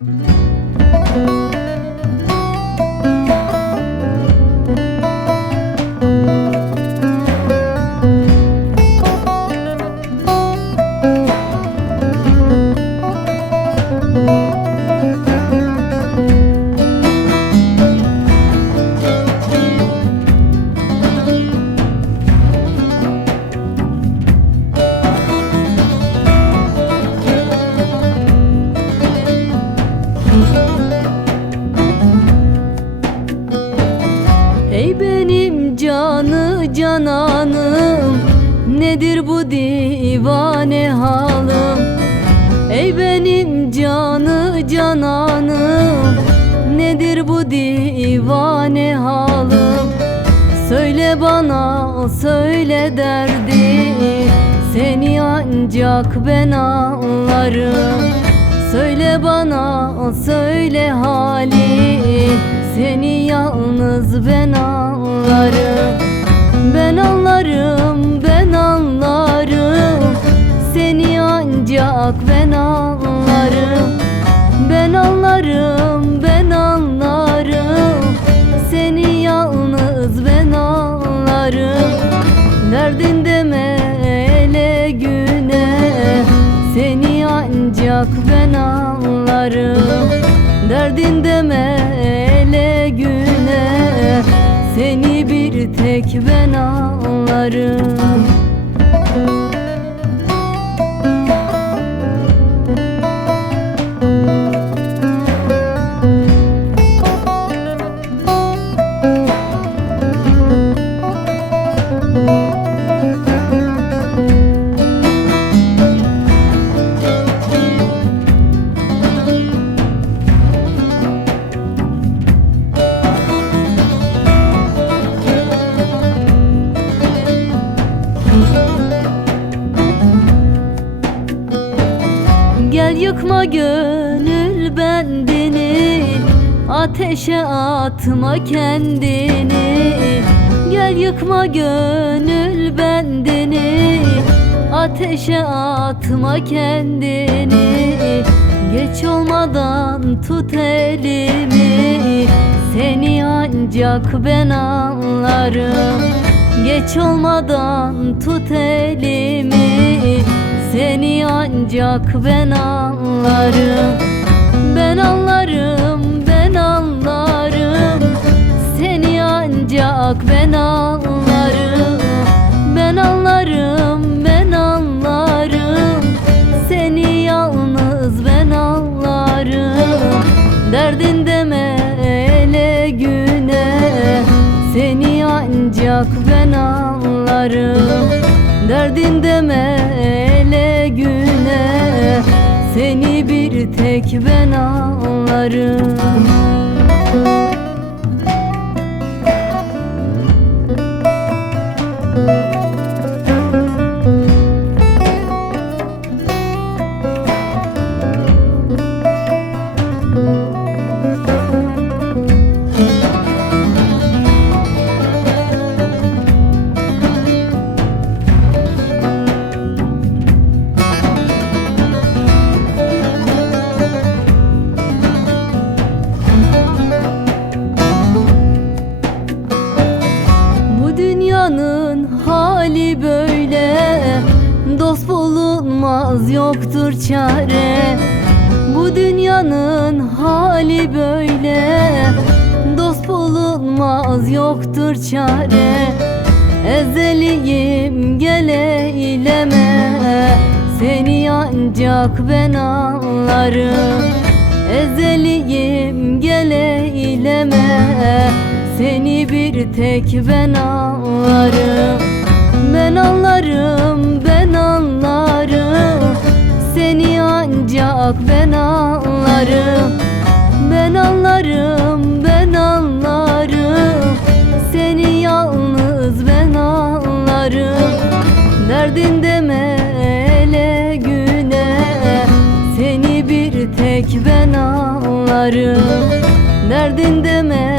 Ey benim canı cananım, nedir bu divane halim? Ey benim canı cananım, nedir bu divane halim? Söyle bana, söyle derdi, seni ancak ben anlarım. Söyle bana, söyle hali, seni yalnız ben anlarım. Ben anlarım, ben anlarım, seni ancak ben anlarım. Ben anlarım, ben anlarım, seni yalnız ben anlarım. Derdin deme ele güne, seni ancak ben anlarım. Derdin deme ele güne, seni bir tek ben anlarım. Gel yıkma gönül bendini, ateşe atma kendini. Gel yıkma gönül bendini, ateşe atma kendini. Geç olmadan tut elimi, seni ancak ben anlarım. Geç olmadan tut elimi, seni ancak ben anlarım. Ben anlarım, ben anlarım, seni ancak ben anlarım. Ben anlarım, ben anlarım, seni yalnız ben anlarım. Derdin deme ele güne, seni ancak ben anlarım. Derdin deme ele güne, seni bir tek ben anlarım. Hali böyle, dost bulunmaz yoktur çare. Bu dünyanın hali böyle, dost bulunmaz yoktur çare. Ezeliyim gel eyleme, seni ancak ben anlarım. Ezeliyim gel eyleme, seni bir tek ben anlarım. Ben anlarım, ben anlarım, seni ancak ben anlarım. Ben anlarım, ben anlarım, seni yalnız ben anlarım. Derdin deme ele güne, seni bir tek ben anlarım. Derdin deme